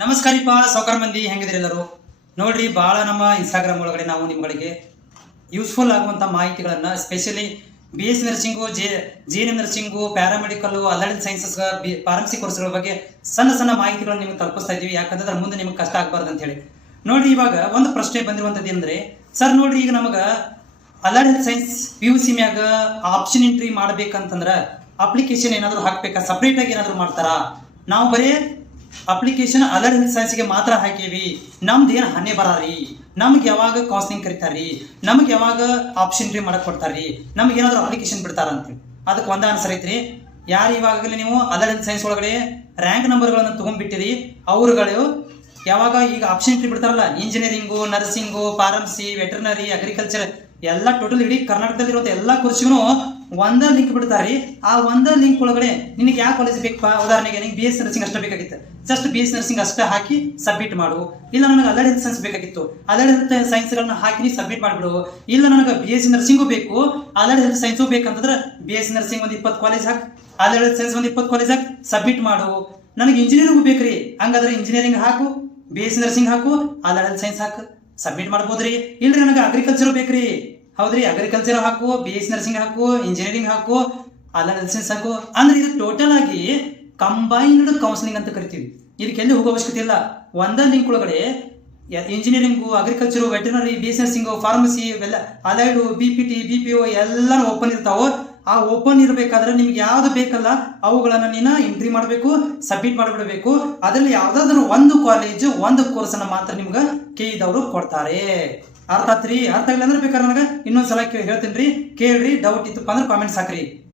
ನಮಸ್ಕಾರಿಪ್ಪ ಸೌಕರ್ ಮಂದಿ ಹೆಂಗಿದ್ರಿ ಎಲ್ಲರೂ. ನೋಡ್ರಿ, ಭಾಳ ನಮ್ಮ ಇನ್ಸ್ಟಾಗ್ರಾಮ್ ಒಳಗಡೆ ನಾವು ನಿಮ್ಗಳಿಗೆ ಯೂಸ್ಫುಲ್ ಆಗುವಂಥ ಮಾಹಿತಿಗಳನ್ನು, specially B S nursing, G N M nursing, paramedical, allied sciences, pharmacy ಕೋರ್ಸ್ಗಳ ಬಗ್ಗೆ ಸಣ್ಣ ಸಣ್ಣ ಮಾಹಿತಿಗಳನ್ನು ನಿಮ್ಗೆ ತಲುಪಿಸ್ತಾ ಇದ್ದೀವಿ. ಯಾಕಂದ್ರೆ ಮುಂದೆ ನಿಮ್ಗೆ ಕಷ್ಟ ಆಗಬಾರ್ದು ಅಂತ ಹೇಳಿ. ನೋಡ್ರಿ, ಇವಾಗ ಒಂದು ಪ್ರಶ್ನೆ ಬಂದಿರುವಂಥದ್ದು ಏನಂದ್ರೆ, ಸರ್ ನೋಡ್ರಿ, ಈಗ ನಮಗೆ ಅಲರ್ಟ್ ಸೈನ್ಸ್ PUC ಮ್ಯಾಗ ಆಪ್ಷನ್ ಎಂಟ್ರಿ ಮಾಡ್ಬೇಕಂತಂದ್ರೆ ಅಪ್ಲಿಕೇಶನ್ ಏನಾದರೂ ಹಾಕ್ಬೇಕಾ, ಸಪ್ರೇಟಾಗಿ ಏನಾದರೂ ಮಾಡ್ತಾರಾ? ನಾವು ಬರೀ ಅಪ್ಲಿಕೇಶನ್ ಅಲರ್ಟ್ ಸೈನ್ಸ್ಗೆ ಮಾತ್ರ ಹಾಕೀವಿ, ನಮ್ದು ಏನು ಹನ್ನೆ ಬರಾರಿ, ನಮ್ಗೆ ಯಾವಾಗ ಕೌನ್ಸಿಲಿಂಗ್ ಕರಿತಾರ್ರಿ, ನಮ್ಗೆ ಯಾವಾಗ ಆಪ್ಷನ್ ಎಂಟ್ರಿ ಮಾಡಕ್ ಕೊಡ್ತಾರ್ರಿ, ನಮ್ಗೆ ಏನಾದರೂ ಅಪ್ಲಿಕೇಶನ್ ಬಿಡ್ತಾರ ಅಂತೇಳಿ. ಅದಕ್ಕೆ ಒಂದ ಆನ್ಸರ್ ಐತ್ರಿ. ಯಾರು ಇವಾಗಲೇ ನೀವು ಅಲರ್ಟ್ ಸೈನ್ಸ್ ಒಳಗಡೆ ರ್ಯಾಂಕ್ ನಂಬರ್ಗಳನ್ನು ತೊಗೊಂಡ್ಬಿಟ್ಟಿರಿ, ಅವ್ರುಗಳು ಯಾವಾಗ ಈಗ ಆಪ್ಷನ್ ಎಂಟ್ರಿ ಬಿಡ್ತಾರಲ್ಲ, engineering, nursing, pharmacy, veterinary, agriculture ಎಲ್ಲ ಟೋಟಲ್ ಇಡೀ ಕರ್ನಾಟಕದಲ್ಲಿರುವಂಥ ಎಲ್ಲ ಕೋರ್ಸ್ಗೂ ಒಂದ ಲಿಂಕ್ ಬಿಡ್ತಾರ್ರಿ. ಆ ಒಂದ ಲಿಂಕ್ ಒಳಗಡೆ ನಿನಗೆ ಯಾವ ಕಾಲೇಜ್ ಬೇಕಪ್ಪ, ಉದಾಹರಣೆಗೆ ನಿನಗೆ BS ನರ್ಸಿಂಗ್ ಅಷ್ಟೇ ಬೇಕಾಗಿತ್ತು, ಜಸ್ಟ್ BS ನರ್ಸಿಂಗ್ ಅಷ್ಟೇ ಹಾಕಿ ಸಬ್ಮಿಟ್ ಮಾಡು. ಇಲ್ಲ ನನಗೆ ಅಲರ್ಟ್ ಹೆಲ್ತ್ ಸೈನ್ಸ್ ಬೇಕಾಗಿತ್ತು, ಅಲರ್ಟ್ ಹೆಲ್ತ್ ಸೈನ್ಸ್ಗಳನ್ನ ಹಾಕಿ ನೀ ಸಬ್ಮಿಟ್ ಮಾಡಿಬಿಡು. ಇಲ್ಲ ನನಗೆ BSc ನರ್ಸಿಂಗು ಬೇಕು, ಅಲರ್ಟ್ ಹೆಲ್ತ್ ಸೈನ್ಸು ಬೇಕಂತಂದ್ರೆ BSc ನರ್ಸಿಂಗ್ ಒಂದು 20 ಕಾಲೇಜ್ ಹಾಕಿ, ಅಲರ್ಟ್ ಹೆಲ್ತ್ ಸೈನ್ಸ್ ಒಂದು 20 ಕಾಲೇಜ್ ಹಾಕಿ ಸಬ್ಮಿಟ್ ಮಾಡು. ನನಗೆ ಇಂಜಿನಿಯರಿಂಗು ಬೇಕ್ರಿ, ಹಂಗಾದ್ರೆ ಇಂಜಿನಿಯರಿಂಗ್ ಹಾಕು, BSc ನರ್ಸಿಂಗ್ ಹಾಕು, ಅಲರ್ಟ್ ಹೆಲ್ತ್ ಸೈನ್ಸ್ ಹಾಕು, ಸಬ್ಮಿಟ್ ಮಾಡ್ಬೋದ್ರಿ. ಇಲ್ರಿ ನನಗೆ ಅಗ್ರಿಕಲ್ಚರ್ ಬೇಕ್ರಿ, ಹೌದ್ರಿ, ಅಗ್ರಿಕಲ್ಚರ್ ಹಾಕು, BSc ನರ್ಸಿಂಗ್ ಹಾಕು, ಇಂಜಿನಿಯರಿಂಗ್ ಹಾಕು, ಅಲರ್ಟ್ ಹೆಲ್ತ್ ಸೈನ್ಸ್ ಹಾಕು. ಅಂದ್ರೆ ಇದು ಟೋಟಲ್ ಆಗಿ ಕಂಬೈನ್ಡ್ ಕೌನ್ಸಿಲಿಂಗ್ ಅಂತ ಕರಿತೀವಿ. ಇದಕ್ಕೆ ಎಲ್ಲಿ ಹೋಗೋ ಅವಶ್ಯಕತೆ ಇಲ್ಲ. ಒಂದ ಲಿಂಕ್ ಒಳಗಡೆ engineering, agriculture, veterinary, BS nursing, pharmacy ಇವೆಲ್ಲ, ಅಲೈಡು, BPT, BPO ಎಲ್ಲ ಓಪನ್ ಇರ್ತಾವ. ಆ ಓಪನ್ ಇರಬೇಕಾದ್ರೆ ನಿಮ್ಗೆ ಯಾವ್ದು ಬೇಕಲ್ಲ ಅವುಗಳನ್ನ ನೀನು ಎಂಟ್ರಿ ಮಾಡಬೇಕು, ಸಬ್ಮಿಟ್ ಮಾಡಿಬಿಡಬೇಕು. ಅದರಲ್ಲಿ ಯಾವ್ದಾದ್ರು ಒಂದು ಕಾಲೇಜು, ಒಂದು ಕೋರ್ಸ್ ಅನ್ನ ಮಾತ್ರ ನಿಮ್ಗೆ KE ಕೊಡ್ತಾರೆ. ಅರ್ಥ ಆತ್ರಿ? ಅರ್ಥ ಆಗಿಲ್ಲ ಅಂದ್ರೆ ಬೇಕಾದ್ರೆ ನನಗೆ ಇನ್ನೊಂದ್ಸಲ ಹೇಳ್ತೀನಿ ರೀ, ಕೇಳ್ರಿ. ಡೌಟ್ ಇತ್ತಪ್ಪ ಅಂದ್ರೆ ಕಾಮೆಂಟ್ಸ್ ಹಾಕ್ರಿ.